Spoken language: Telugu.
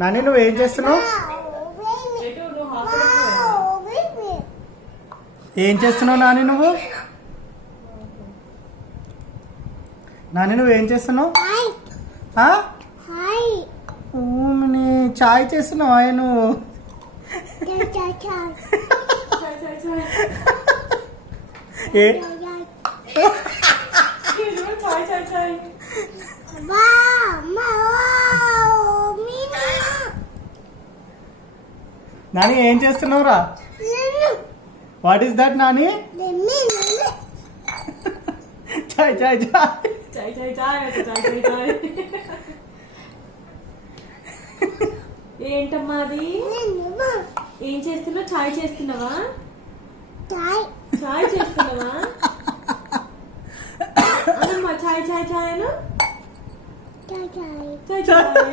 నాని నువ్వు ఏం చేస్తున్నావు? ఏం చేస్తున్నావు నాని నువ్వు? నాని నువ్వు ఏం చేస్తున్నావు? చాయ్ చేస్తున్నావు ఆయన నువ్వు? నాని ఏం చేస్తున్నావురా? What is that Nani? చాయ్ చాయ్ చాయ్. ఏంటమ్మా అది? ఏం చేస్తున్నావు? చాయ్ చేస్తున్నావా? చాయ్ చేస్తున్నావా? అమ్మా చాయ్ చాయ్ చాయ్ చాయ్ చాయ్.